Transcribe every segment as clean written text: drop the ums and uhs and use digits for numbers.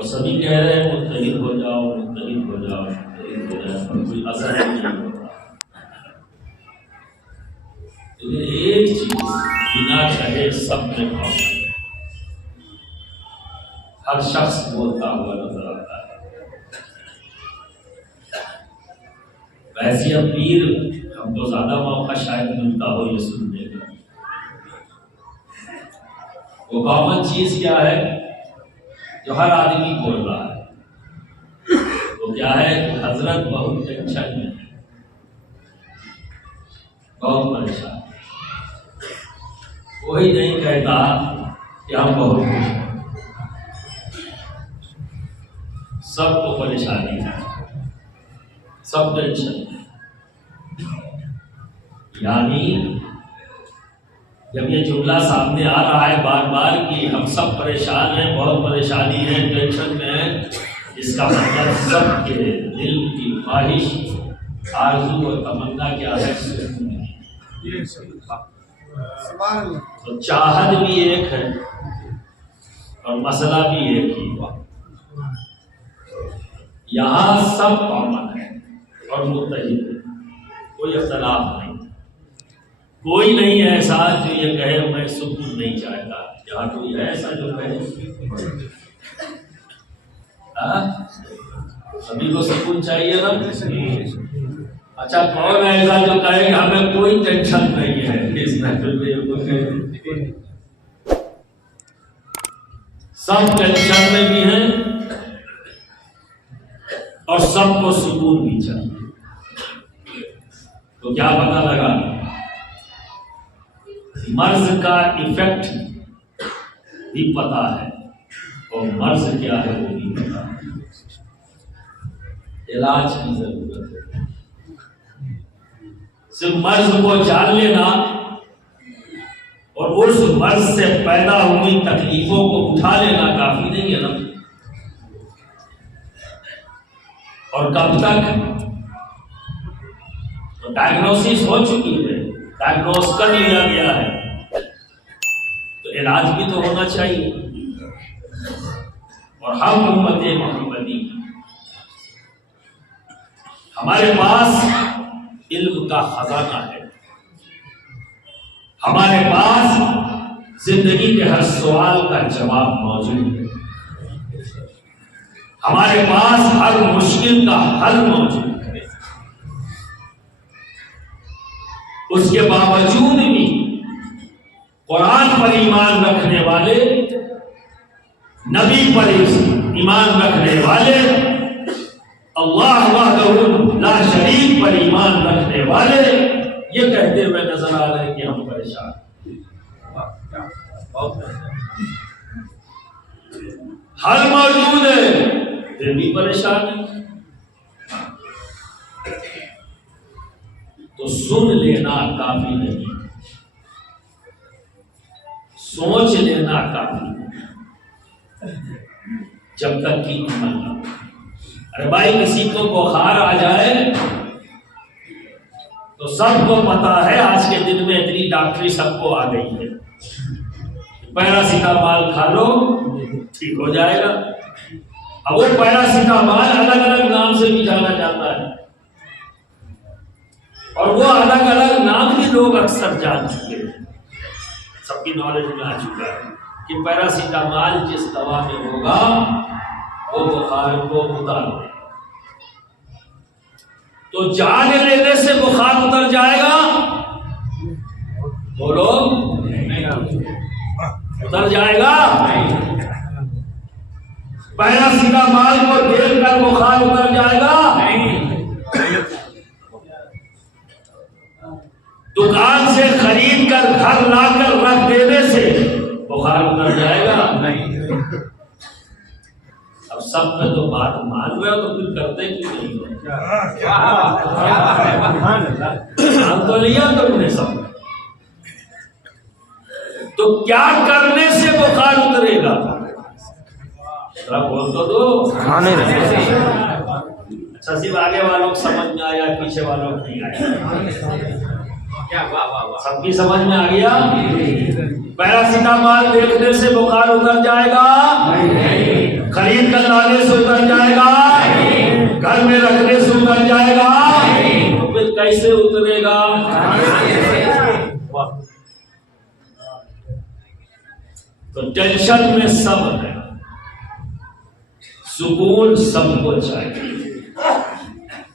اور سبھی کہہ رہے ہیں متحد ہو جاؤ متحد ہو جاؤ متحد ہو جاؤ، پر کوئی اثر نہیں ہو رہا۔ لیکن ایک چیز بنا کہے سب میں کام، ہر شخص بولتا ہوا نظر آتا ہے۔ ویسے اب پیر ہم تو زیادہ موقع شاید ملتا ہو یہ سننے کا۔ وہ کامن چیز کیا ہے جو ہر آدمی بول رہا ہے؟ وہ کیا ہے کہ حضرت بہت ٹینشن میں ہے، بہت پریشان۔ کوئی نہیں کہتا کہ ہم بہت خوش ہیں، سب کو پریشانی ہے، سب ٹینشن ہے۔ یعنی جب یہ جملہ سامنے آ رہا ہے بار بار کہ ہم سب پریشان ہیں، بہت پریشانی ہے، ٹینشن میں ہیں، اس کا مطلب سب کے دل کی خواہش، آرزو اور تمنا کیا ہے؟ تو چاہت بھی ایک ہے اور مسئلہ بھی ایک ہی ہوا۔ یہاں سب کامن ہے اور متحد ہے، کوئی اختلاف نہیں، کوئی نہیں ایسا جو یہ کہے میں سکون نہیں چاہتا۔ یہاں کوئی ہے ایسا جو کہے؟ سبھی کو سکون چاہیے نا؟ اچھا کون ہے ایسا جو کہے کہ ہمیں کوئی ٹینشن نہیں ہے اس محفل میں؟ سب ٹینشن میں بھی ہیں اور سب کو سکون بھی چاہیے۔ تو کیا پتہ لگا؟ مرض کا ایفیکٹ بھی پتا ہے اور مرض کیا ہے وہ بھی پتا ہے، علاج کی ضرورت ہے۔ صرف مرض کو جان لینا اور اس مرض سے پیدا ہوئی تکلیفوں کو اٹھا لینا کافی نہیں ہے نا۔ اور کب تک؟ ڈائگنوسس ہو چکی ہے، ڈائگنوز کر لیا گیا ہے، تو علاج بھی تو ہونا چاہیے۔ اور ہم امت محمدی ہمارے پاس علم کا خزانہ ہے، ہمارے پاس زندگی کے ہر سوال کا جواب موجود ہے، ہمارے پاس ہر مشکل کا حل موجود ہے۔ اس کے باوجود بھی قرآن پر ایمان رکھنے والے، نبی پر ایمان رکھنے والے، اللہ وحدہ لا شریک پر ایمان رکھنے والے یہ کہتے ہوئے نظر آ رہے ہیں کہ ہم پریشان ہیں۔ حل موجود ہے پھر بھی پریشان ہے۔ تو سن لینا کافی نہیں، سوچ لینا کافی نہیں، جب تک کہ عمل نہ۔ ارے بھائی کسی کو بخار آ جائے تو سب کو پتا ہے آج کے دن میں اتنی ڈاکٹری سب کو آ گئی ہے، پیراسیٹامال کھا لو ٹھیک ہو جائے گا۔ اب وہ پیراسیٹامال الگ الگ نام سے بھی جانا جاتا ہے، اور وہ الگ الگ نام بھی لوگ اکثر جان چکے ہیں، سب کی نالج میں آ چکا ہے کہ پیراسیٹامال جس دوا میں ہوگا وہ بخار کو اتار دے۔ تو جان لینے سے بخار اتر جائے گا؟ بولو اتر جائے گا؟ پیراسیٹامال کو دیکھ کر بخار اتر جائے گا؟ دکان سے خرید کر گھر لا کر رکھ دینے سے بخار اتر جائے گا؟ نہیں۔ اب سب میں تو بات مان رہے ہو تو پھر کرتے کیوں نہیں ہو؟ مان تو لیا تم نے سب، تو کیا کرنے سے بخار اترے گا؟ بول تو دو۔ اچھا صرف آگے والوں کو سمجھ میں آیا، پیچھے والوں کو نہیں آیا؟ سب کی سمجھ میں آ گیا؟ پیراسیٹامال دیکھنے سے بخار اتر جائے گا؟ خرید کر جلانے سے اتر جائے گا؟ گھر میں رکھنے سے اتر جائے گا؟ تو پھر کیسے اترے گا؟ تو ٹینشن میں سب ہے، سکون سب کو چاہیے،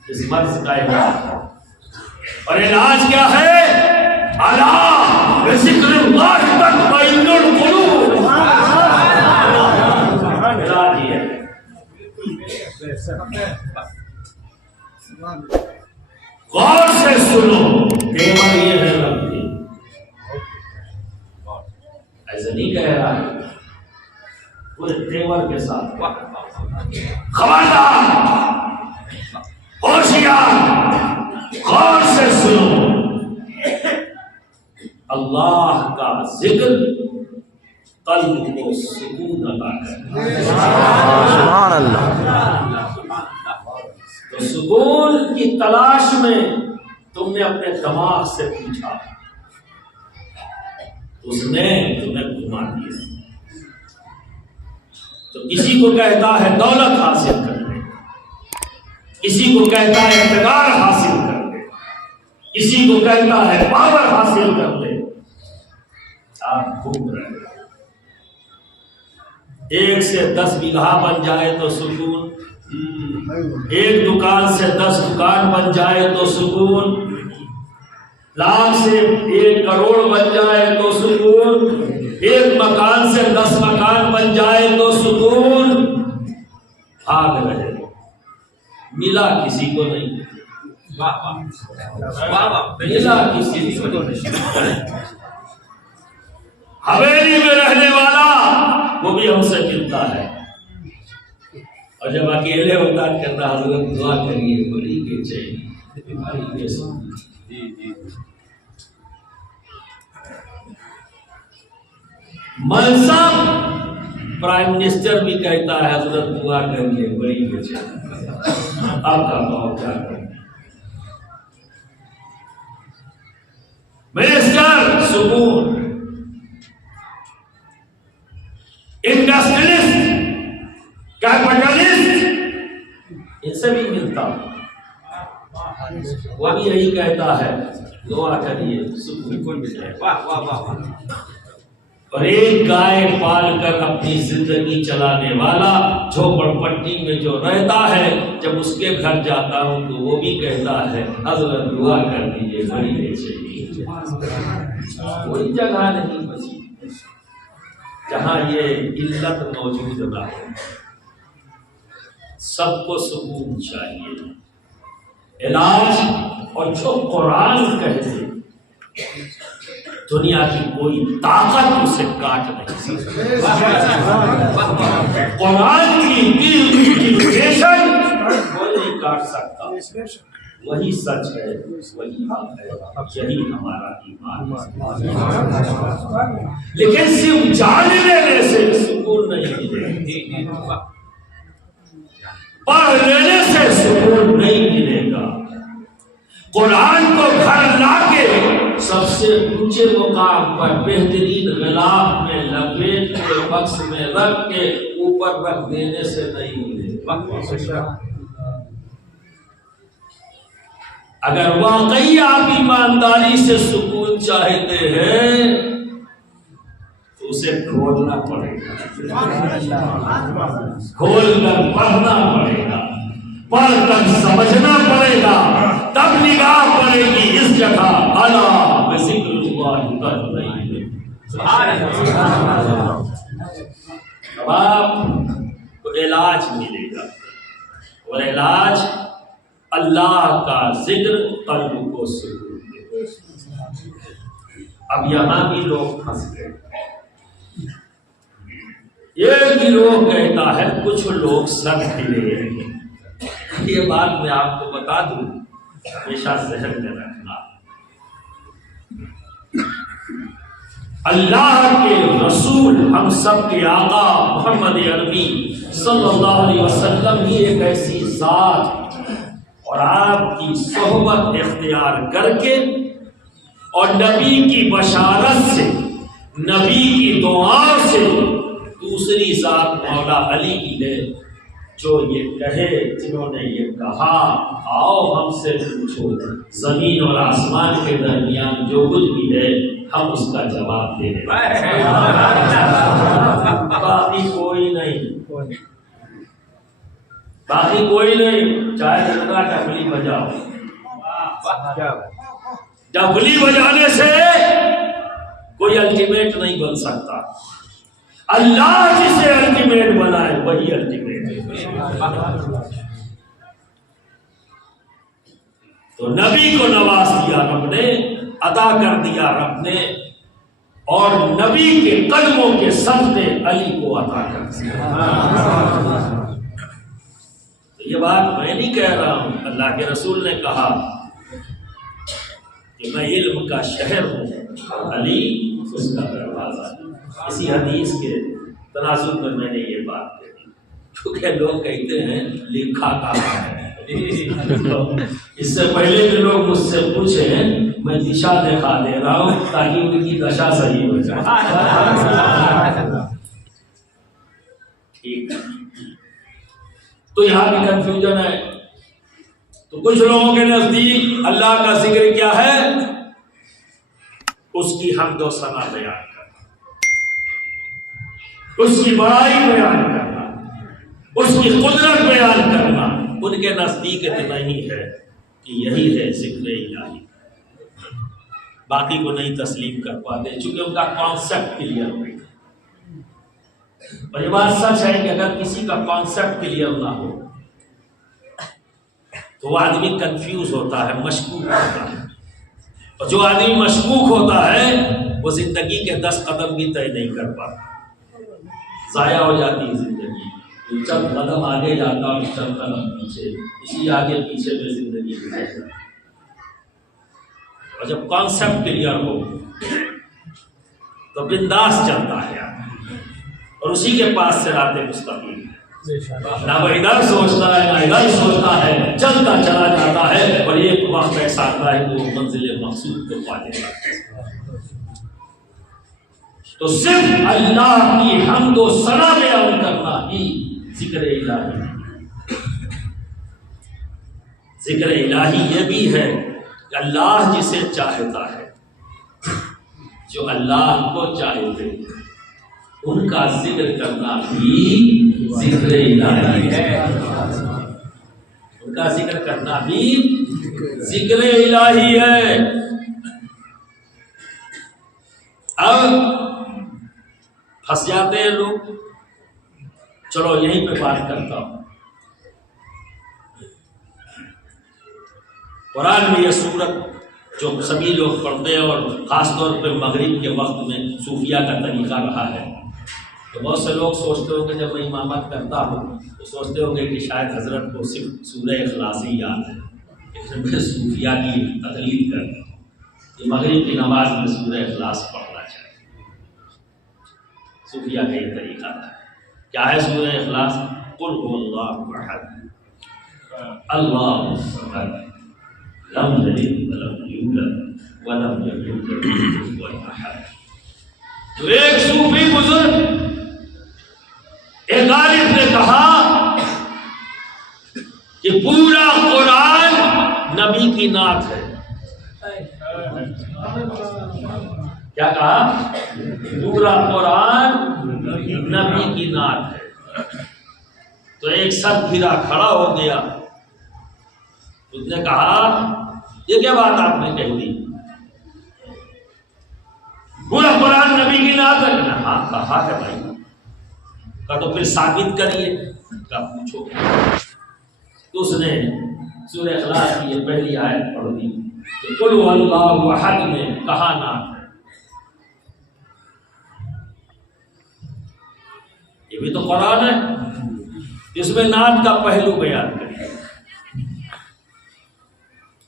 اس مرض کا علاج، اور علاج کیا ہے؟ الا بذکر اللہ تطمئن القلوب، علاج یہ ہے۔ غور سے سنو، تیور یہ ہے ربی، ایسا نہیں کہہ رہا ہے، پورے تیور کے ساتھ خبردار، ہوشیار، غور سے سنو، اللہ کا ذکر قلب کو سکون عطا کرتا ہے۔ سبحان اللہ۔ تو سکون کی تلاش میں تم نے اپنے دماغ سے پوچھا، اس نے تمہیں گھما دیا۔ تو کسی کو کہتا ہے دولت حاصل کر لے، کسی کو کہتا ہے اقتدار حاصل کر لے، کسی کو کہتا ہے پاور حاصل کر لے، آپ گھوم رہے ہیں۔ 1 سے 10 بیگھہ بن جائے تو سکون، 1 دکان سے 10 دکان بن جائے تو سکون، 1,00,000 سے 1 کروڑ بن جائے تو سکون، 1 مکان سے 10 مکان بن جائے تو سکون، بھاگ رہے، ملا کسی کو نہیں، ملا کسی کو نہیں۔ حویلی میں رہنے والا وہ بھی ہم سے ملتا ہے، اور جب اکیلے ہوتا کہتا حضرت دعا کریے بڑی کے چاہیے، منصب پرائم منسٹر بھی کہتا ہے حضرت دعا کریے بڑی کے چاہیے، اب کا بہت کیا کریں، منسٹر سکون، انڈسٹریلسٹ، کیپٹلسٹ، ان سے بھی ملتا، وہ بھی یہی کہتا ہے دعا کریے سکون مل جائے۔ واہ واہ واہ۔ اور ایک گائے پال کر اپنی زندگی چلانے والا جھوپڑ پٹی میں جو رہتا ہے، جب اس کے گھر جاتا ہوں تو وہ بھی کہتا ہے حضرت دعا کر دیجیے بڑی دیر چاہیے۔ کوئی جگہ نہیں بچی جہاں یہ علت موجود نہ ہو، سب کو سکون چاہیے، علاج، اور جو قرآن کہتے دنیا کی کوئی طاقت اسے کاٹ نہیں سکتی، قرآن کی کوئی نہیں کاٹ سکتا، وہی سچ ہے، وہی حق ہے، یہی ہمارا ایمان ہے۔ لیکن صرف جان لینے سے سکون نہیں ملے گا، پڑھ لینے سے سکون نہیں ملے گا، قرآن کو گھر لا کے سب سے اونچے مقام پر بہترین غلاف میں لپیٹ کے بکس میں رکھ کے اوپر رکھ دینے سے نہیں ملے گا۔ اگر واقعی آپ ایمانداری سے سکون چاہتے ہیں تو اسے کھولنا پڑے گا، کھول کر پڑھنا پڑے گا، پڑھ کر سمجھنا پڑے گا، تب نگاہ پڑے گی اس جگہ الا بذکر اللہ تطمئن۔ اب آپ کو علاج ملے گا، اور علاج اللہ کا ذکر قلب کو سکون دے۔ اب یہاں بھی لوگ پھنس گئے، یہ گروہ کہتا ہے کچھ لوگ سر کھلے ہیں، یہ بات میں آپ کو بتا دوں، ہمیشہ ذہن میں رکھنا، اللہ کے رسول ہم سب کے آقا محمد عربی صلی اللہ علیہ وسلم ہی ایک ایسی ذات، اور آپ کی صحبت اختیار کر کے اور نبی کی بشارت سے، نبی کی دعا سے، دوسری ذات مولا علی کی ہے جو یہ کہے جنہوں نے یہ کہا آؤ ہم سے پوچھو زمین اور آسمان کے درمیان جو کچھ بھی ہے ہم اس کا جواب دے دیں، باقی کوئی نہیں، باقی کوئی نہیں، چاہے جتنا ڈبلی بجاؤ، ڈبلی بجانے سے کوئی الٹیمیٹ نہیں بن سکتا، اللہ جسے الٹیمیٹ بنائے وہی الٹیمیٹ ہے۔ تو نبی کو نواز دیا رب نے، عطا کر دیا رب نے، اور نبی کے قدموں کے صدقے علی کو عطا کر دیا۔ تو یہ بات میں نہیں کہہ رہا ہوں، اللہ کے رسول نے کہا کہ میں علم کا شہر ہوں، علی اس کا دروازہ۔ اسی حدیث کے تناسب میں میں نے یہ بات کہی، کیونکہ لوگ کہتے ہیں لکھا کہاں ہے۔ اس سے پہلے کہ لوگ مجھ سے پوچھیں میں دشا دکھا دے رہا ہوں تاکہ ان کی دشا صحیح ہو جائے۔ ٹھیک ہے، تو یہاں بھی کنفیوژن ہے۔ تو کچھ لوگوں کے نزدیک اللہ کا ذکر کیا ہے؟ اس کی حمد و ثنا بیان کرنا، اس کی بڑائی بیان کرنا، اس کی قدرت بیان کرنا۔ ان کے نزدیک اتنا ہی ہے کہ یہی ہے ذکر الہی، باقی کو نہیں تسلیم کر پاتے چونکہ ان کا کانسیپٹ کلیئر نہیں ہے۔ اور یہ بات سچ ہے کہ اگر کسی کا کانسیپٹ کلیئر نہ ہو تو وہ آدمی کنفیوز ہوتا ہے، مشکوک ہوتا ہے، اور جو آدمی مشکوک ہوتا ہے وہ زندگی کے 10 قدم بھی طے نہیں کر پاتا، ضائع ہو جاتی ہے زندگی، چند قدم آگے جاتا اور چند قدم پیچھے، اسی آگے پیچھے میں زندگی گزر جاتی۔ اور جب کانسیپٹ کلیئر ہو تو بنداس چلتا ہے اور اسی کے پاس سے راتے مستقیم ہے، نہ وہ ادھر سوچتا ہے نہ ادھر سوچتا ہے، چلتا چلا جاتا ہے، اور ایک وقت ایسا آتا ہے کہ وہ منزل مقصود کو پا لیتا ہے۔ تو صرف اللہ کی حمد و ثنا بیان کرنا ہی ذکر الہی ہے۔ ذکر الہی یہ بھی ہے کہ اللہ جسے چاہتا ہے، جو اللہ کو چاہتے ان کا ذکر کرنا بھی ذکر الہی ہے، ان کا ذکر کرنا بھی ذکر الہی ہے۔ اب پھنس جاتے ہیں لوگ، چلو یہیں پہ بات کرتا ہوں۔ قرآن میں یہ سورت جو سبھی لوگ پڑھتے ہیں اور خاص طور پہ مغرب کے وقت میں صوفیہ کا طریقہ رہا ہے، تو بہت سے لوگ سوچتے ہوں کہ جب میں امامت کرتا ہوں تو سوچتے ہوں گے کہ شاید حضرت کو صرف سورہ اخلاص ہی یاد ہے، لیکن میں صوفیہ کی تقلید کرتا ہوں کہ مغرب کی نماز میں سورہ اخلاص پڑھنا چاہیے۔ صوفیہ کا یہ طریقہ تھا۔ کیا ہے سورہ اخلاص؟ قل هو اللہ احد اللہ الصمد لم یلد ولم یولد ولم یکن لہ کفوا احد۔ تو ایک صوفی بزرگ ایک عالم نے کہا کہ پورا قرآن نبی کی نعت ہے۔ کیا کہا؟ پورا قرآن نبی کی نعت ہے۔ تو ایک سر پھرا کھڑا ہو گیا، اس نے کہا یہ کیا بات آپ نے کہہ دی؟ پورا قرآن نبی کی نعت ہے؟ ہاں کہا ہے بھائی۔ کہا تو پھر ثابت کریے۔ کہا پوچھو۔ تو اس نے سورہ اخلاص کی یہ پہلی آیت پڑھ دی کہ قل هو اللہ احد میں کہاں نعت ہے؟ یہ بھی تو قرآن ہے، اس میں نعت کا پہلو بیان کریں۔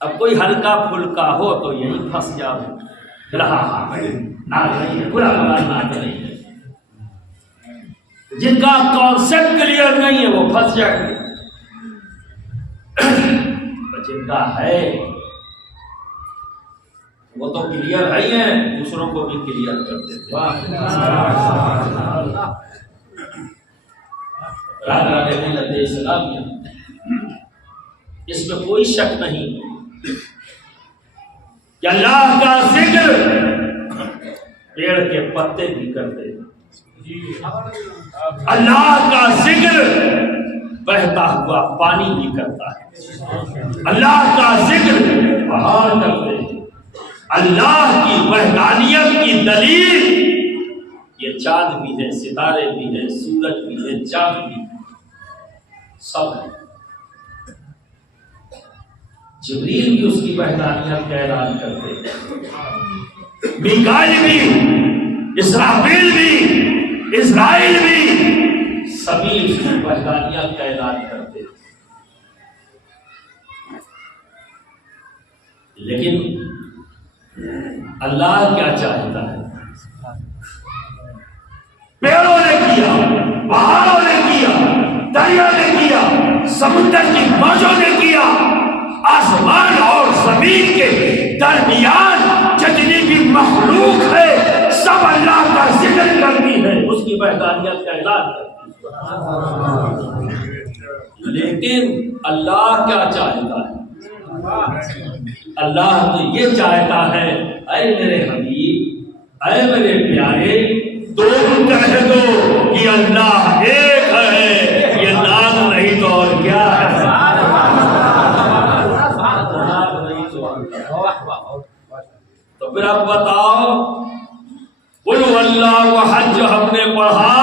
اب کوئی ہلکا پھلکا ہو تو یہی پھنس جاؤ، ہاں نعت نہیں ہے، پورا قرآن نعت نہیں ہے۔ جن کا کانسیپٹ کلیئر نہیں ہے وہ پھنس جائیں گے، جن کا ہے وہ تو کلیئر ہے ہی ہے، دوسروں کو بھی کلیئر کر دیتے۔ برادران ملت اسلامیہ، اس میں کوئی شک نہیں کہ اللہ کا ذکر پیڑ کے پتے بھی کرتے، اللہ کا ذکر بہتا ہوا پانی بھی کرتا ہے، اللہ کا ذکر پہاڑ کرتے ہیں، اللہ کی وحدانیت کی دلیل یہ چاند بھی ہے، ستارے بھی ہیں، سورج بھی ہے، چاند بھی ہے، سب ہے۔ جبریل بھی اس کی وحدانیت کا اعلان کرتے ہیں، میکائیل بھی، اسرافیل بھی، اسرائیل بھی، سبھی اس کی وحدانیت کا اعلان کرتے ہیں۔ لیکن اللہ کیا چاہتا ہے؟ پیڑوں نے کیا، پہاڑوں نے کیا، دریا نے کیا، سمندر کی موجوں نے کیا، آسمان اور زمین کے درمیان جتنی بھی مخلوق ہے سب اللہ کا ذکر کرتی ہے، اس کی وحدانیت کا اعلان کرتی ہے۔ لیکن اللہ کیا چاہتا ہے؟ اللہ تو یہ چاہتا ہے، اے میرے حبیب، اے میرے پیارے، تم کہہ دو کہ اللہ ایک ہے، یہ نام نہیں تو اور کیا ہے؟ تو پھر اب بتاؤ، قل اللہ احد جو ہم نے پڑھا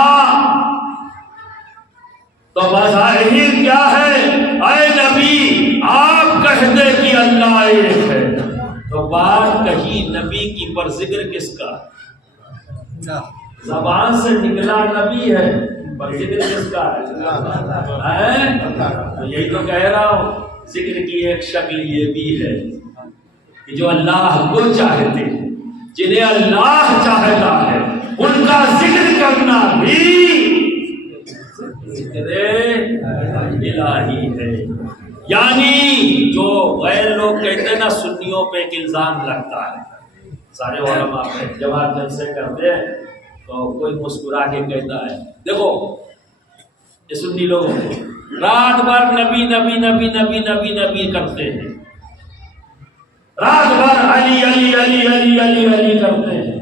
تو مظاہر کیا ہے؟ اے نبی آپ کہہ دے کہ اللہ ایک ہے، تو بات کہی نبی کی پر ذکر کس کا؟ زبان سے نکلا نبی ہے، پر ذکر کس کا ہے؟ تو یہی تو کہہ رہا ہوں، ذکر کی ایک شکل یہ بھی ہے کہ جو اللہ کو چاہتے ہیں، جنہیں اللہ چاہتا ہے، ان کا ذکر کرنا بھی ذکر الہی ہے۔ یعنی جو غیر لوگ کہتے ہیں نا، سنیوں پہ ایک الزام لگتا ہے، سارے علماء پہ جواب جلسے کرتے ہیں تو کوئی مسکرا کے کہتا ہے، دیکھو یہ سنی لوگ رات بھر نبی نبی نبی نبی نبی نبی کرتے ہیں، رات بھر علی علی علی علی علی علی کرتے ہیں،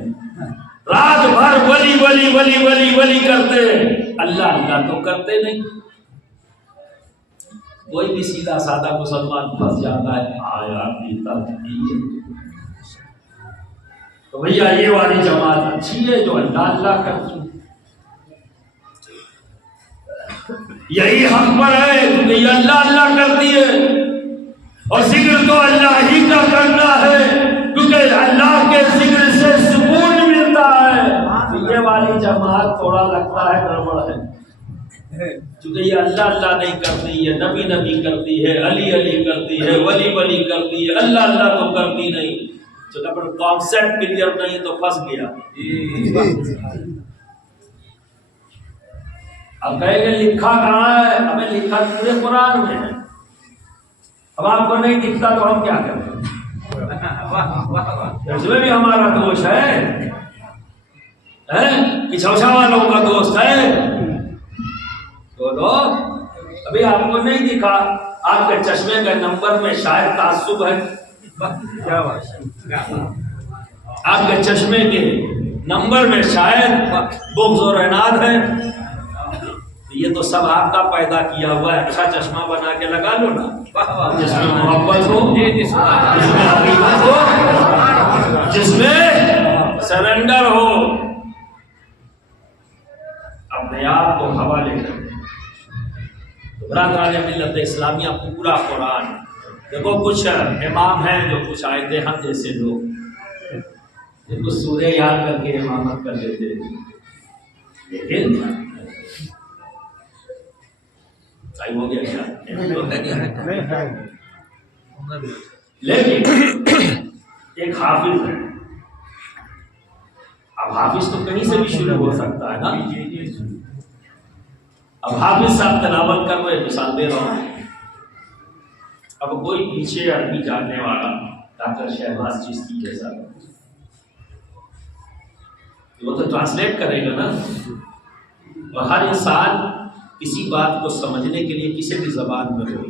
رات بھر ولی ولی ولی ولی ولی کرتے ہیں، اللہ اللہ تو کرتے نہیں۔ کوئی بھی سیدھا سادہ مسلمان پھنس جاتا ہے، آیا تو بھیا یہ والی جماعت اچھی ہے جو اللہ اللہ کرتی ہے، یہی حق پر ہے کیونکہ یہ اللہ اللہ کرتی ہے، اور ذکر تو اللہ ہی کا کرنا ہے کیونکہ اللہ کے ذکر سے سکون ملتا ہے۔ تو یہ والی جماعت تھوڑا لگتا ہے گڑبڑ ہے، کیونکہ یہ اللہ اللہ نہیں کرتی، یہ نبی نبی کرتی ہے، علی علی کرتی ہے، ولی ولی کرتی ہے، اللہ اللہ تو کرتی نہیں۔ جو اپنا کانسیپٹ کلیئر نہیں تو پھنس گیا۔ اب کہیں گے لکھا کہاں ہے؟ ہمیں لکھا پورے قرآن میں ہے، اب آپ کو نہیں دکھتا تو ہم کیا کریں؟ اس میں بھی ہمارا دوست ہے کہ چوچا والوں کا دوست ہے، تو ابھی آپ کو نہیں دکھا، آپ کے چشمے کے نمبر میں شاید تعصب ہے، آپ کے چشمے کے نمبر میں شاید بغض اور عناد ہے، یہ تو سب آپ کا پیدا کیا ہوا ہے۔ اچھا چشمہ بنا کے لگا لو نا، جس میں محبت ہو، جس میں حقیقت ہو، جس میں سرنڈر ہو، اپنے آپ کو حوالے کر دیں۔ برادران ملت اسلامیہ پورا قرآن دیکھو، کچھ امام ہیں جو کچھ آیتیں ہم جیسے لوگ جن کو سورہ یاد کر کے امامت کر لیتے ہیں، لیکن ٹائم ہو گیا کیا؟ لیکن ایک حافظ ہے، اب حافظ تو کہیں سے بھی شروع ہو سکتا ہے نا، اب حافظ صاحب تلاوت کر رہے، مثال دے رہا ہوں، اب کوئی پیچھے عربی جاننے والا ڈاکٹر شہباز چشتی جیسا وہ تو ٹرانسلیٹ کرے گا نا، اور ہر انسان کسی بات کو سمجھنے کے لیے کسی بھی زبان میں ہو،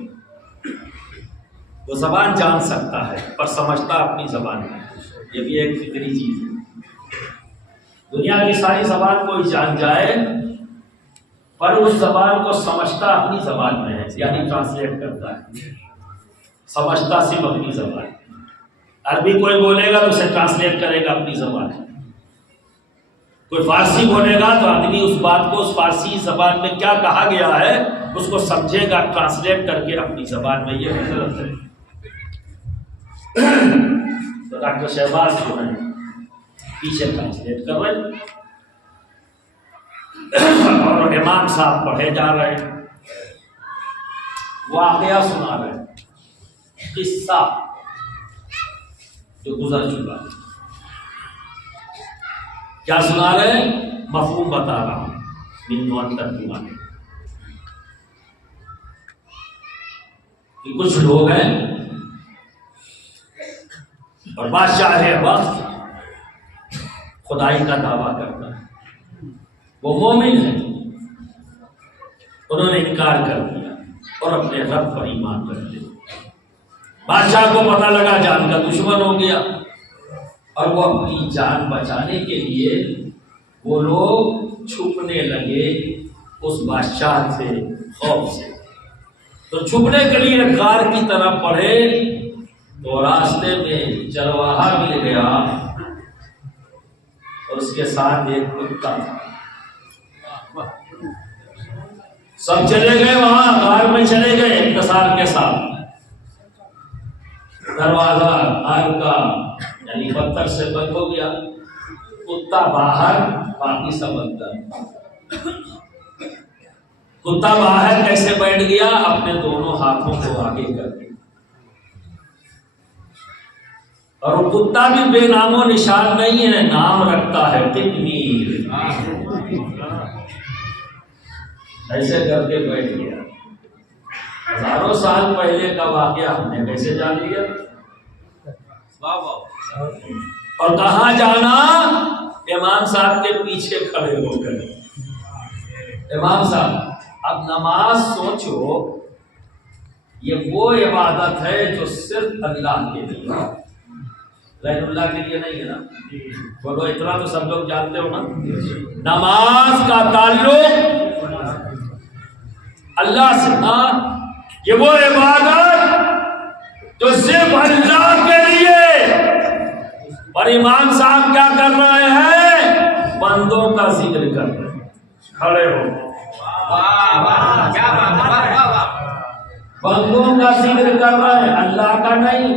وہ زبان جان سکتا ہے پر سمجھتا اپنی زبان میں، یہ بھی ایک فطری چیز ہے۔ دنیا کی ساری زبان کوئی جان جائے پر اس زبان کو سمجھتا اپنی زبان میں ہے، یعنی ٹرانسلیٹ کرتا ہے، سمجھتا صرف اپنی زبان۔ عربی کوئی بولے گا تو اسے ٹرانسلیٹ کرے گا اپنی زبان، کوئی فارسی بولے گا تو آدمی اس بات کو اس فارسی زبان میں کیا کہا گیا ہے اس کو سمجھے گا ٹرانسلیٹ کر کے اپنی زبان میں۔ یہ حضرت ہے تو ڈاکٹر شہباز جو ہیں پیچھے ٹرانسلیٹ کر رہے اور امام صاحب پڑھے جا رہے ہیں، واقعہ سنا رہے ہیں، قصہ جو گزر چکا، کیا سنا رہے ہیں؟ مفہوم بتا رہا ہوں من ترجمہ میں کہ کچھ لوگ ہیں اور بادشاہ وقت خدائی کا دعویٰ کرتا ہے، وہ مومن ہے، انہوں نے انکار کر دیا اور اپنے رب پر ایمان رکھ لیا۔ بادشاہ کو پتہ لگا جان کا دشمن ہو گیا اور وہ اپنی جان بچانے کے لیے وہ لوگ چھپنے لگے اس بادشاہ سے، خوف سے۔ تو چھپنے کے لیے غار کی طرف بڑھے تو راستے میں چرواہا مل گیا اور اس کے ساتھ ایک کتا تھا۔ سب چلے گئے وہاں غار میں، چلے گئے انتصار کے ساتھ، دروازہ آگ کا یعنی پتھر سے بند ہو گیا، کتا باہر باقی سب اندر۔ کتا باہر کیسے بیٹھ گیا؟ اپنے دونوں ہاتھوں کو آگے کر کے، اور وہ کتا بھی بے نام و نشان نہیں ہے، نام رکھتا ہے قطمیر، ایسے کر کے بیٹھ گیا۔ ہزاروں سال پہلے کا واقعہ ہم نے کیسے جان لیا؟ اور کہاں جانا؟ امام صاحب کے پیچھے کھڑے ہو کر۔ امام صاحب اب نماز سوچو، یہ وہ عبادت ہے جو صرف اللہ کے لیے، غیر اللہ کے لیے نہیں ہے نا؟ بولو اتنا تو سب لوگ جانتے ہو نا، نماز کا تعلق اللہ سے، ہاں یہ وہ عبادت جو صرف اللہ کے لیے۔ اور امام صاحب کیا کر رہے ہیں؟ بندوں کا ذکر کر رہے ہیں، کھڑے ہو، بندوں کا ذکر کر رہے ہیں، اللہ کا نہیں۔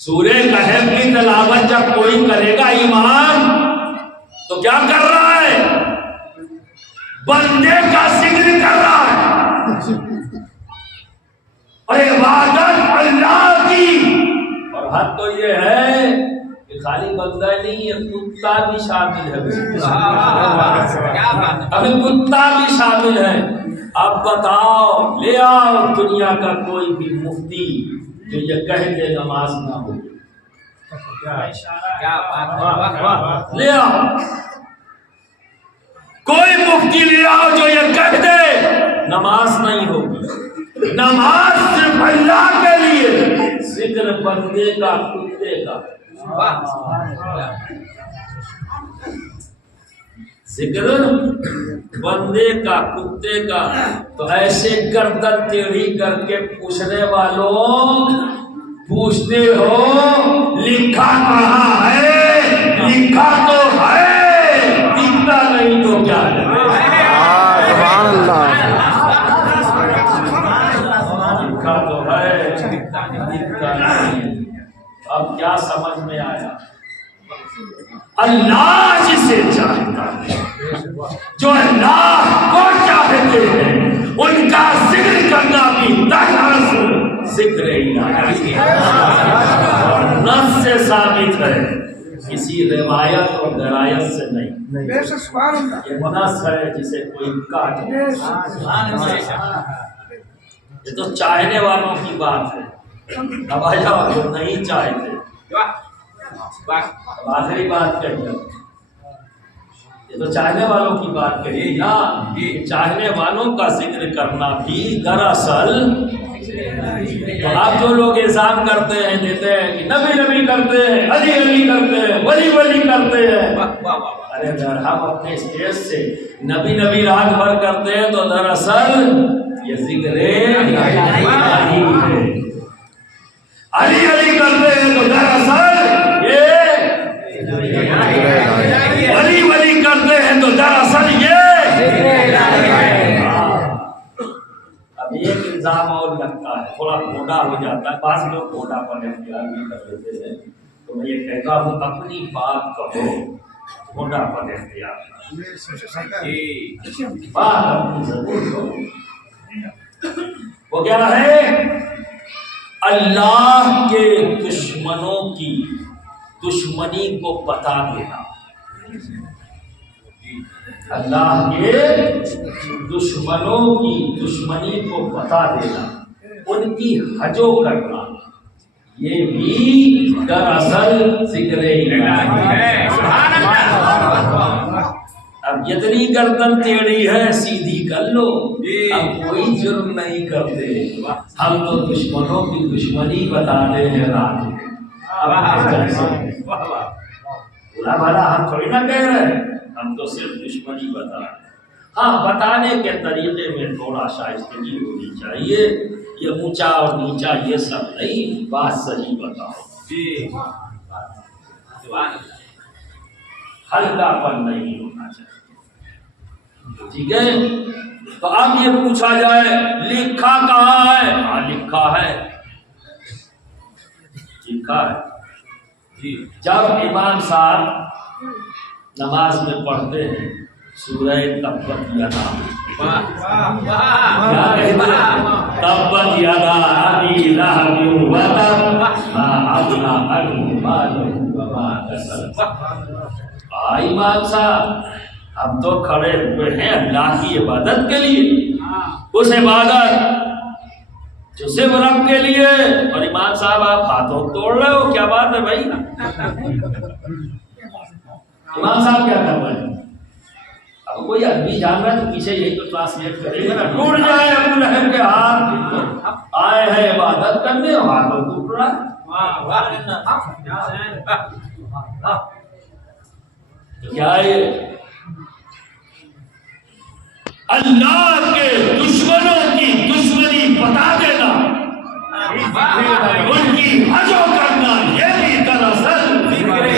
سورہ کہف کی تلاوت جب کوئی کرے گا ایمان تو کیا کر رہا ہے؟ بندے کا ذکر کر رہا ہے، اور عبادت اللہ کی۔ اور حد تو یہ ہے کہ خالی بندہ نہیں ہے، کتا بھی شامل ہے، ابھی کتا بھی شامل ہے۔ اب بتاؤ، لے آؤ دنیا کا کوئی بھی مفتی جو یہ کہہ دے نماز نہ ہو، لے آؤ کوئی مفتی، لے آؤ جو یہ کہہ دے نماز نہیں ہوگی۔ نماز صرف اللہ کے لیے، ذکر بندے کا، کتے کا، ذکر بندے کا، کتے کا۔ تو ایسے گردن ٹیڑھی کر کے پوچھنے والوں پوچھتے ہو لکھا کہاں ہے؟ لکھا تو ہے، دکھتا نہیں تو کیا ہے؟ سبحان اللہ، لکھا تو ہے، دکھتا نہیں۔ اب کیا سمجھ میں آیا؟ اللہ جسے چاہتا ہے، جو اللہ کو چاہتے ہیں، ان کا ذکر کرنا بھی ذکر الہی نص سے ثابت ہے، کسی روایت اور درایت سے نہیں۔ یہ نص ہے جسے کوئی کاٹ نہیں۔ یہ تو چاہنے والوں کی بات ہے، نوایا وہ نہیں چاہتے۔ آخری بات کہیے، یہ تو چاہنے والوں کی بات کہی نا، چاہنے والوں کا ذکر کرنا بھی دراصل، تو آپ جو لوگ الزام کرتے ہیں دیتے ہیں کہ نبی نبی کرتے ہیں، علی علی کرتے ہیں، ولی ولی کرتے ہیں، ارے اگر ہم اپنے اسٹیج سے نبی نبی رات بھر کرتے ہیں تو دراصل یہ ذکر الہی ہے، علی علی کرتے ہیں تو دراصل یہ ولی ولی کرتے ہیں تو دراصل یہ اب ایک الزام اور لگتا ہے، تھوڑا موٹا ہو جاتا ہے، بعض لوگ موٹا پر اختیار بھی کر لیتے ہیں، تو میں یہ کہتا ہوں اپنی بات کہو، موٹا پر اختیار بات اپنی ضرور کہو۔ وہ کیا ہے؟ اللہ کے دشمنوں کی دشمنی کو بتا دینا، اللہ کے دشمنوں کی دشمنی کو بتا دینا، ان کی حجو کرنا، یہ بھی دراصل ذکر الہی ہے۔ اب جتنی گردن ٹیڑھی ہے سیدھی کر لو، اب کوئی جرم نہیں کرتے، ہم تو دشمنوں کی دشمنی بتاتے ہیں رات میں، بھلا بھلا ہم تھوڑی نہ کہہ رہے ہیں، ہم تو صرف دشمنی بتا رہے ہیں۔ ہاں بتانے کے طریقے میں تھوڑا شائستگی ہونی چاہیے، یہ اونچا اور نیچا یہ سب نہیں، بات صحیح بتاؤ، ہلکا پن نہیں ہونا چاہیے، ٹھیک ہے؟ تو اب یہ پوچھا جائے لکھا کہاں ہے؟ ہاں لکھا ہے، لکھا ہے۔ جب امام صاحب نماز میں پڑھتے ہیں سورہ تبت یدا، تبت یدا ابی لہب وتب ما اغنی عنہ مالہ وما کسب۔ امام صاحب ہم تو کھڑے ہوئے ہیں اللہ کی عبادت کے لیے، اس عبادت جو صرف رب کے لیے، اور امام صاحب آپ ہاتھوں توڑ رہے ہو، کیا بات ہے بھائی؟ امام صاحب کیا کر رہے ہیں؟ اب کوئی آدمی جان رہا ہے تو پیچھے یہی تو ٹرانسلیٹ کرے گا، ٹوٹ جائے ابو لہب کے ہاتھ، آئے ہیں عبادت کرنے اور ہاتھوں ٹوٹ رہا ہے، کیا ہے؟ اللہ کے دشمنوں کی دشمنی بتا دینا، ان کی حجو کرنا، یہ بھی دراصل سورہ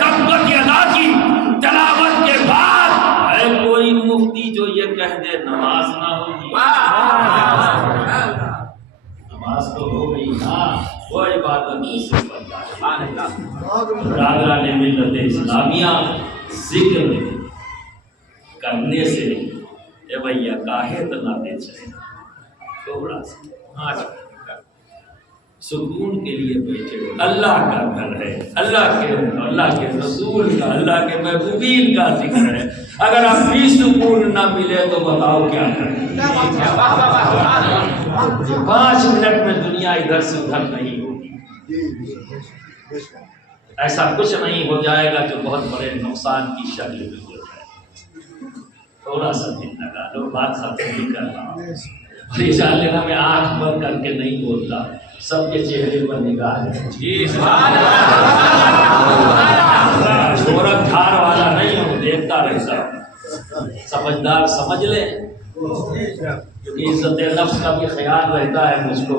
تبت یدا کی تلاوت کے بعد ہے کوئی مفتی جو یہ کہہ دے نماز نہ ہوگی، نماز تو ہو گئی نا، وہ عبادت سے بن جائے۔ برادران ملت اسلامیہ، ذکر کرنے سے اے بھیا کاہے نہ دے چاہے، تھوڑا سا سکون کے لیے بیٹھے ہو، اللہ کا گھر ہے، اللہ کے رسول کا، اللہ کے محبوبین کا ذکر ہے، اگر ابھی سکون نہ ملے تو بتاؤ کیا کریں؟ 5 منٹ میں دنیا ادھر سے ادھر نہیں ہوگی، ایسا کچھ نہیں ہو جائے گا جو بہت بڑے نقصان کی شکل میں ہو جائے، تھوڑا سا دن لگا لو، بات ختم نہیں کرنا، پریشان لینا، میں آنکھ بند کر کے نہیں بولتا، سب کے چہرے پر نگاہ ہے، شہرت دھار والا نہیں ہوں، دیکھتا رہتا ہوں، سمجھدار سمجھ لے، کیونکہ عزت نفس کا بھی خیال رہتا ہے مجھ کو،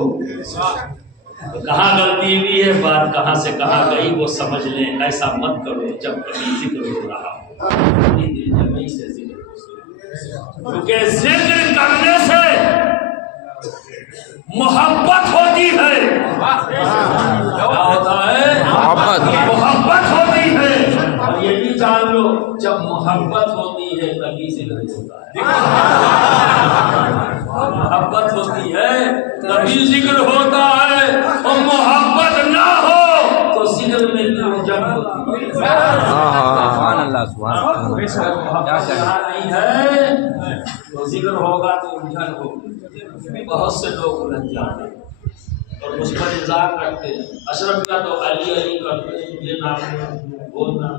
تو کہاں غلطی ہوئی ہے، بات کہاں سے کہاں گئی وہ سمجھ لیں، ایسا مت کرو جب کبھی ذکر ہو رہا ہو، دل جمعی سے ذکر ہو، کیونکہ ذکر کرنے سے محبت ہوتی ہے، کیا ہوتا ہے؟ محبت ہوتی ہے، اور یہ بھی جان لو جب محبت ہوتی ہے تبھی ذکر ہوتا ہے، محبت ہوتی ہے تبھی ذکر ہوتا ہے، اور محبت نہ ہو تو ذکر میں الجھن ہوتی ہے، سبحان اللہ نہیں ہے تو ذکر ہوگا تو الجھن ہوگی، بہت سے لوگ الجھ جاتے ہیں اور اس پر الزام کرتے ہیں، اشرف کا تو علی علی کرتے ہیں، یہ نام وہ نام